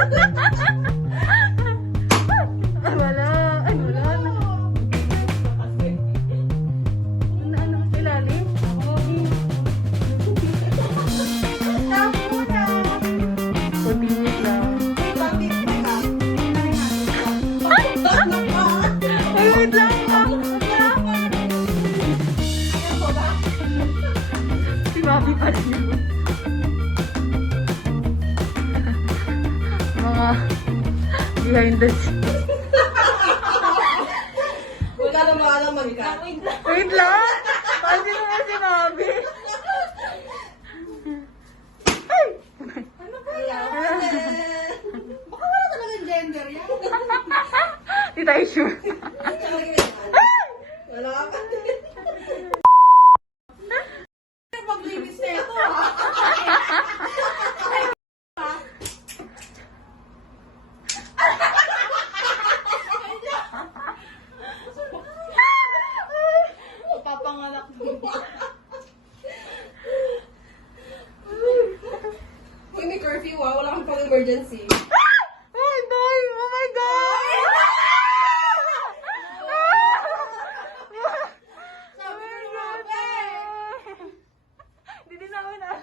Ay, wala. Ay, wala na. Ano, ilalim? Continuous lang. Ay, wait lang. Si Mami pa rin yun. Mga behind the scenes. Wala na mga alam mag-ika. Wait lang! Kasi naman sinabi. Ay! Ano ba yan? Baka wala talagang gender yan. Di tayo sure. Wala ka. Pag-linis na ito ha. Papangalak mo. Uy, may curfew ah. Wala kang pang-emergency. Oh, boy! Oh my God! Sabi ko grabe. Hindi din namin alam.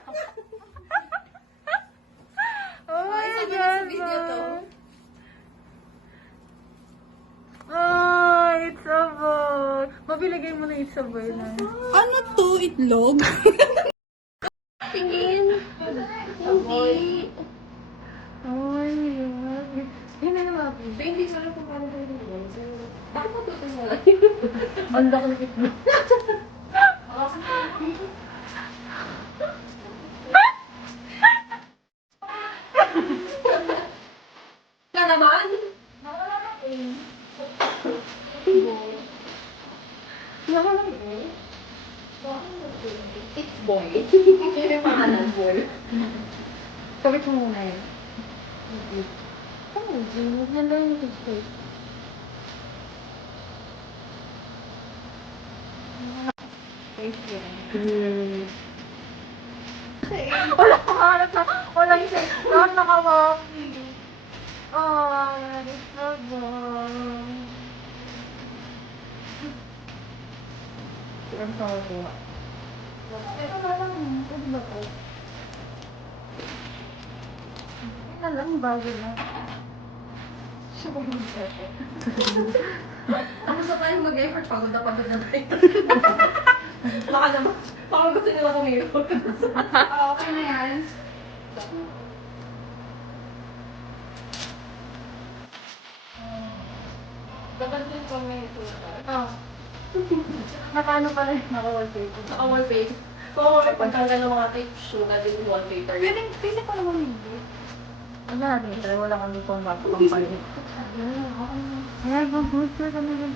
Oh my Ay, sabi God! na sa video to. Oh, it's a boy. Mabiligay mo na it's a boy na. Ano to? Itlog? Tingin. Hindi. Oh my God. Yun na naman. Hindi ko alam kung paano tayo nag-vlog. Bakit mo tuto mo lang? Ang laki ng itlog. Ka naman? It's boy. Yun yung pangalan, boy. Kawit mo muna yun. Oh, Jimmy. Yan lang yung picture. Wala pangalan na. Walang sex. Lahat nakawaki. Oh, it's so good. Ang tawag ko. Ito na lang. Ito ba ito? Ito na lang. Bago na. Ano sa tayo mag-effort? Pagod na tayo. Baka naman. Baka gusto nila kumiro. Okay na yan. Dapat din kami ito. Oh. Nakaano pala yung naka-wallpaper? Naka-wallpaper. Oo, pagkanggal ng mga tape shoe na din yung wallpaper. Pili ko naman hindi. Ano natin? Wala kami pang magpapalit. Ayan, mag-booster kami.